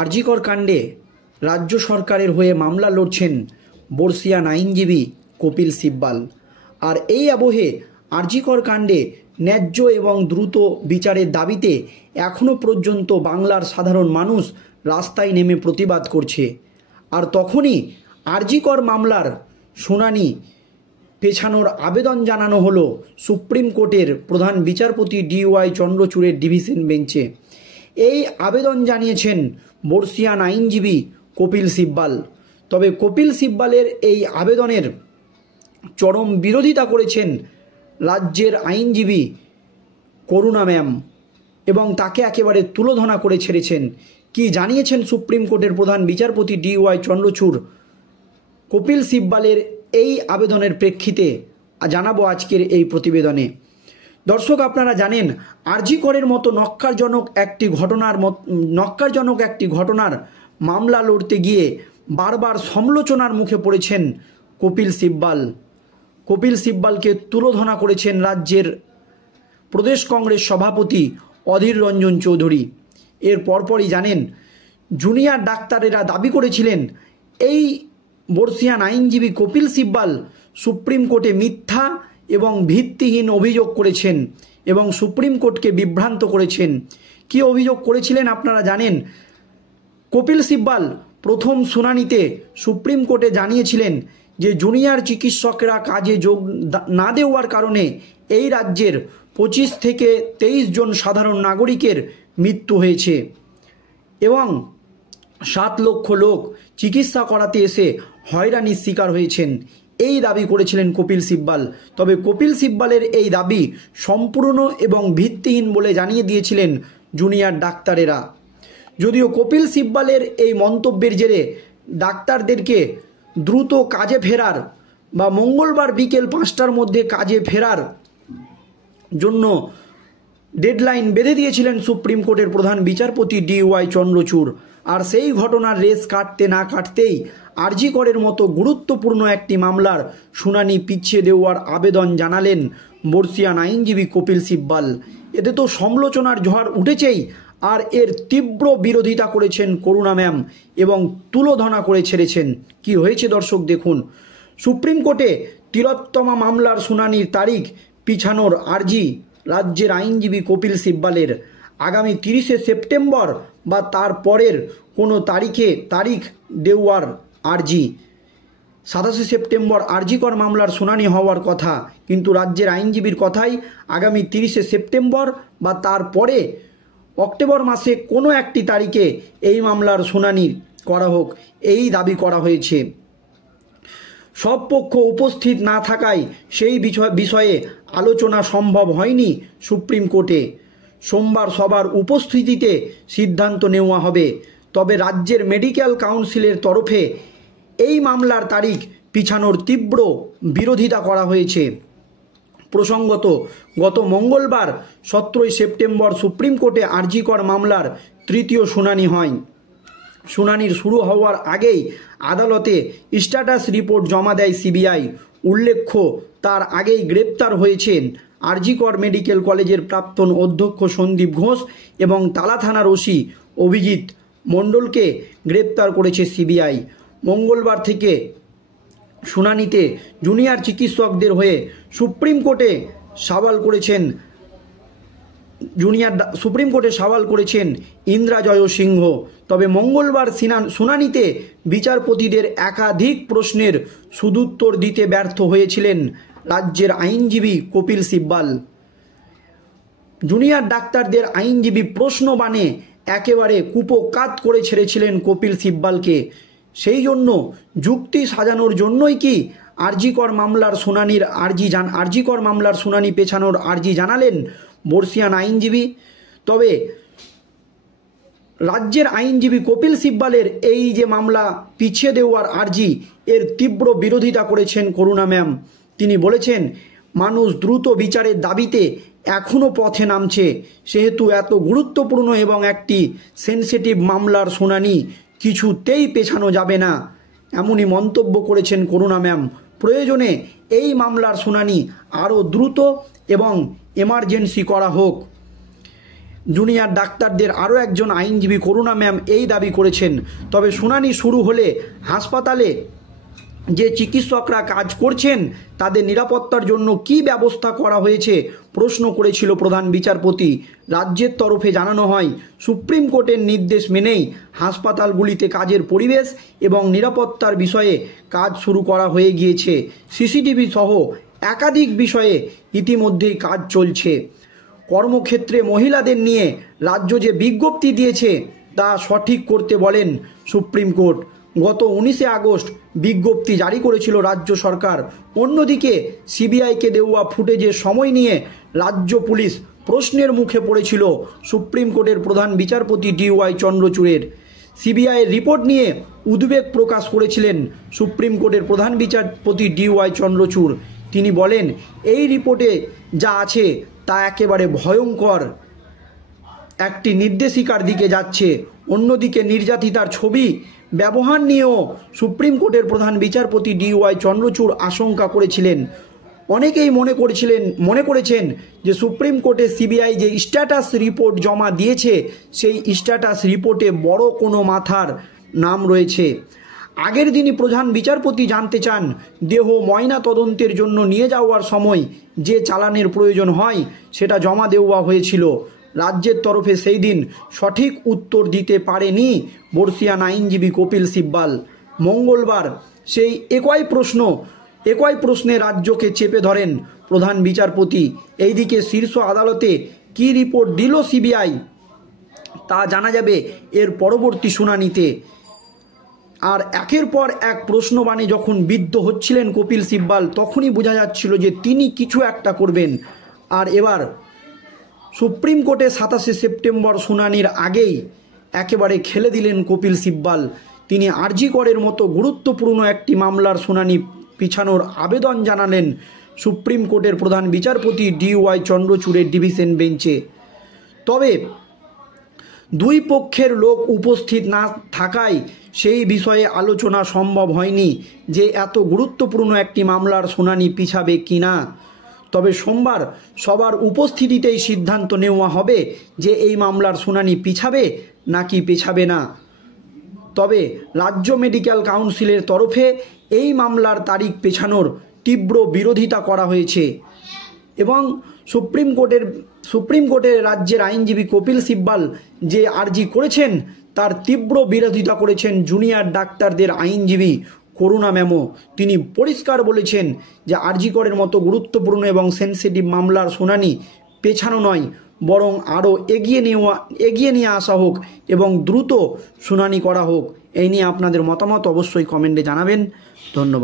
আরজিকর কাণ্ডে রাজ্য সরকারের হয়ে মামলা লড়ছেন বর্ষীয়ান আইনজীবী কপিল সিব্বাল। আর এই আবহে আরজিকর কাণ্ডে ন্যায্য এবং দ্রুত বিচারের দাবিতে এখনও পর্যন্ত বাংলার সাধারণ মানুষ রাস্তায় নেমে প্রতিবাদ করছে। আর তখনই আরজিকর মামলার শুনানি পেছানোর আবেদন জানানো হলো সুপ্রিম কোর্টের প্রধান বিচারপতি DY চন্দ্রচূড়ের ডিভিশন বেঞ্চে। এই আবেদন জানিয়েছেন বর্ষীয়ান আইনজীবী কপিল সিব্বাল। তবে কপিল সিব্বালের এই আবেদনের চরম বিরোধিতা করেছেন রাজ্যের আইনজীবী করুণা ম্যাম এবং তাকে একেবারে তুলোধনা করে ছেড়েছেন। কি জানিয়েছেন সুপ্রিম কোর্টের প্রধান বিচারপতি DY চন্দ্রচূড় কপিল সিব্বালের এই আবেদনের প্রেক্ষিতে জানাবো আজকের এই প্রতিবেদনে। দর্শক, আপনারা জানেন আরজিকরের মতো নক্কারজনক একটি ঘটনার মামলা লড়তে গিয়ে বারবার সমালোচনার মুখে পড়েছেন কপিল সিব্বাল। কপিল সিব্বালকে তুলোধনা করেছেন রাজ্যের প্রদেশ কংগ্রেস সভাপতি অধীর রঞ্জন চৌধুরী। এর পরপরই জানেন জুনিয়র ডাক্তারেরা দাবি করেছিলেন এই বর্ষীয়ান আইনজীবী কপিল সিব্বাল সুপ্রিম কোর্টে মিথ্যা এবং ভিত্তিহীন অভিযোগ করেছেন এবং সুপ্রিম কোর্টকে বিভ্রান্ত করেছেন। কি অভিযোগ করেছিলেন আপনারা জানেন। কপিল সিব্বাল প্রথম শুনানিতে সুপ্রিম কোর্টে জানিয়েছিলেন যে জুনিয়র চিকিৎসকরা কাজে যোগ না দেওয়ার কারণে এই রাজ্যের 25 থেকে 23 জন সাধারণ নাগরিকের মৃত্যু হয়েছে এবং 7 লক্ষ লোক চিকিৎসা করাতে এসে হয়রানির শিকার হয়েছেন। এই দাবি করেছিলেন কপিল সিব্বাল। তবে কপিল সিব্বালের এই দাবি সম্পূর্ণ এবং ভিত্তিহীন বলে জানিয়ে দিয়েছিলেন জুনিয়র ডাক্তারেরা। যদিও কপিল সিব্বালের এই মন্তব্যের জেরে ডাক্তারদেরকে দ্রুত কাজে ফেরার বা মঙ্গলবার বিকেল 5টার মধ্যে কাজে ফেরার জন্য ডেডলাইন বেঁধে দিয়েছিলেন সুপ্রিম কোর্টের প্রধান বিচারপতি DY চন্দ্রচূড়। আর সেই ঘটনার রেস কাটতে না কাটতেই আরজিকরের মতো গুরুত্বপূর্ণ একটি মামলার শুনানি পিছিয়ে দেওয়ার আবেদন জানালেন বর্ষীয়ান আইনজীবী কপিল সিব্বাল। এতে তো সমালোচনার ঝড় উঠেছেই, আর এর তীব্র বিরোধিতা করেছেন করুণা ম্যাম এবং তুলোধনা করে ছেড়েছেন। কি হয়েছে দর্শক দেখুন। সুপ্রিম কোর্টে 13তম মামলার শুনানির তারিখ পিছানোর আর্জি রাজ্যের আইনজীবী কপিল সিব্বালের। আগামী 30শে সেপ্টেম্বর বা তার পরের কোনো তারিখ দেওয়ার আর্জি। 27শে সেপ্টেম্বর আরজিকর মামলার শুনানি হওয়ার কথা, কিন্তু রাজ্যের আইনজীবীর কথাই আগামী 30শে সেপ্টেম্বর বা তার পরে অক্টোবর মাসে কোনো একটি তারিখে এই মামলার শুনানি করা হোক, এই দাবি করা হয়েছে। সব পক্ষ উপস্থিত না থাকায় সেই বিষয়ে আলোচনা সম্ভব হয়নি সুপ্রিম কোর্টে। সোমবার সবার উপস্থিতিতে সিদ্ধান্ত নেওয়া হবে। তবে রাজ্যের মেডিকেল কাউন্সিলের তরফে এই মামলার তারিখ পিছানোর তীব্র বিরোধিতা করা হয়েছে। প্রসঙ্গত, গত মঙ্গলবার 17ই সেপ্টেম্বর সুপ্রিম কোর্টে আরজিকর মামলার তৃতীয় শুনানি হয়। শুনানির শুরু হওয়ার আগেই আদালতে স্ট্যাটাস রিপোর্ট জমা দেয় CBI। উল্লেখ্য, তার আগেই গ্রেপ্তার হয়েছেন আরজিকর মেডিকেল কলেজের প্রাক্তন অধ্যক্ষ সন্দীপ ঘোষ এবং তালা থানার ওসি অভিজিৎ মণ্ডলকে গ্রেপ্তার করেছে CBI। মঙ্গলবার থেকে শুনানিতে জুনিয়র চিকিৎসকদের হয়ে সুপ্রিম কোর্টে সওয়াল করেছেন ইন্দ্রাজয় সিংহ। তবে মঙ্গলবার শুনানিতে বিচারপতিদের একাধিক প্রশ্নের সদুত্তর দিতে ব্যর্থ হয়েছিলেন রাজ্যের আইনজীবী কপিল সিব্বাল। জুনিয়র ডাক্তারদের আইনজীবী প্রশ্ন বানে একেবারে কুপোকাত করে ছেড়েছিলেন কপিল সিব্বালকে। সেই জন্য যুক্তি সাজানোর জন্যই কি আরজিকর মামলার শুনানি পেছানোর আর্জি জানালেন বর্ষীয়ান আইনজীবী। তবে রাজ্যের আইনজীবী কপিল সিব্বালের এই যে মামলা পিছিয়ে দেওয়ার আর্জি, এর তীব্র বিরোধিতা করেছেন করুণা ম্যাম। তিনি বলেছেন, মানুষ দ্রুত বিচারের দাবিতে এখনও পথে নামছে, সেহেতু এত গুরুত্বপূর্ণ এবং একটি সেনসিটিভ মামলার শুনানি কিছুতেই পেছানো যাবে না, এমনই মন্তব্য করেছেন করুণা ম্যাম। প্রয়োজনে এই মামলার শুনানি আরও দ্রুত এবং এমার্জেন্সি করা হোক। জুনিয়র ডাক্তারদের আরও একজন আইনজীবী করুণা ম্যাম এই দাবি করেছেন। তবে শুনানি শুরু হলে হাসপাতালে যে চিকিৎসকরা কাজ করছেন তাদের নিরাপত্তার জন্য কী ব্যবস্থা করা হয়েছে প্রশ্ন করেছিল প্রধান বিচারপতি। রাজ্যের তরফে জানানো হয়, সুপ্রিম কোর্টের নির্দেশ মেনেই হাসপাতালগুলিতে কাজের পরিবেশ এবং নিরাপত্তার বিষয়ে কাজ শুরু করা হয়ে গিয়েছে। সিসিটিভি সহ একাধিক বিষয়ে ইতিমধ্যেই কাজ চলছে। কর্মক্ষেত্রে মহিলাদের নিয়ে রাজ্য যে বিজ্ঞপ্তি দিয়েছে তা সঠিক করতে বলেন সুপ্রিম কোর্ট। গত 19শে আগস্ট বিজ্ঞপ্তি জারি করেছিল রাজ্য সরকার। অন্যদিকে সিবিআইকে দেওয়া ফুটেজের সময় নিয়ে রাজ্য পুলিশ প্রশ্নের মুখে পড়েছিল সুপ্রিম কোর্টের প্রধান বিচারপতি DY চন্দ্রচূড়ের। সিবিআইয়ের রিপোর্ট নিয়ে উদ্বেগ প্রকাশ করেছিলেন সুপ্রিম কোর্টের প্রধান বিচারপতি DY চন্দ্রচূড়। তিনি বলেন, এই রিপোর্টে যা আছে তা একেবারে ভয়ঙ্কর একটি নির্দেশিকার দিকে যাচ্ছে। অন্যদিকে নির্যাতিতার ছবি ব্যবহার নিয়েও সুপ্রিম কোর্টের প্রধান বিচারপতি DY চন্দ্রচূড় আশঙ্কা করেছিলেন। অনেকেই মনে করেছেন যে সুপ্রিম কোর্টে সিবিআই যে স্ট্যাটাস রিপোর্ট জমা দিয়েছে সেই স্ট্যাটাস রিপোর্টে বড় কোনো মাথার নাম রয়েছে। আগের দিনই প্রধান বিচারপতি জানতে চান, দেহ ময়না তদন্তের জন্য নিয়ে যাওয়ার সময় যে চালানের প্রয়োজন হয় সেটা জমা দেওয়া হয়েছিল। রাজ্যের তরফে সেই দিন সঠিক উত্তর দিতে পারেনি বর্ষিয়ান আইনজীবী কপিল সিব্বাল। মঙ্গলবার সেই একই প্রশ্নে রাজ্যকে চেপে ধরেন প্রধান বিচারপতি। এইদিকে শীর্ষ আদালতে কী রিপোর্ট দিল সিবিআই তা জানা যাবে এর পরবর্তী শুনানিতে। আর একের পর এক প্রশ্নবাণে যখন বিদ্ধ হচ্ছিলেন কপিল সিব্বাল, তখনই বোঝা যাচ্ছিল যে তিনি কিছু একটা করবেন। আর এবার সুপ্রিম কোর্টে 27শে সেপ্টেম্বর শুনানির আগেই একেবারে খেলে দিলেন কপিল সিব্বাল। তিনি আরজি করের মতো গুরুত্বপূর্ণ একটি মামলার শুনানি পিছানোর আবেদন জানালেন সুপ্রিম কোর্টের প্রধান বিচারপতি DY চন্দ্রচূড়ের ডিভিশন বেঞ্চে। তবে দুই পক্ষের লোক উপস্থিত না থাকায় সেই বিষয়ে আলোচনা সম্ভব হয়নি যে এত গুরুত্বপূর্ণ একটি মামলার শুনানি পিছাবে কিনা। তবে সোমবার সবার উপস্থিতিতেই সিদ্ধান্ত নেওয়া হবে যে এই মামলার শুনানি পিছাবে নাকি পেছাবে না। তবে রাজ্য মেডিকেল কাউন্সিলের তরফে এই মামলার তারিখ পেছানোর তীব্র বিরোধিতা করা হয়েছে এবং সুপ্রিম কোর্টের রাজ্যের আইনজীবী কপিল সিব্বাল যে আর্জি করেছেন তার তীব্র বিরোধিতা করেছেন জুনিয়র ডাক্তারদের আইনজীবী করুণা ম্যামও। তিনি পরিষ্কার বলেছেন যে আরজি করের মতো গুরুত্বপূর্ণ এবং সেনসিটিভ মামলার শুনানি পেছানো নয়, বরং আরও এগিয়ে নিয়ে আসা হোক এবং দ্রুত শুনানি করা হোক। এই নিয়ে আপনাদের মতামত অবশ্যই কমেন্টে জানাবেন। ধন্যবাদ।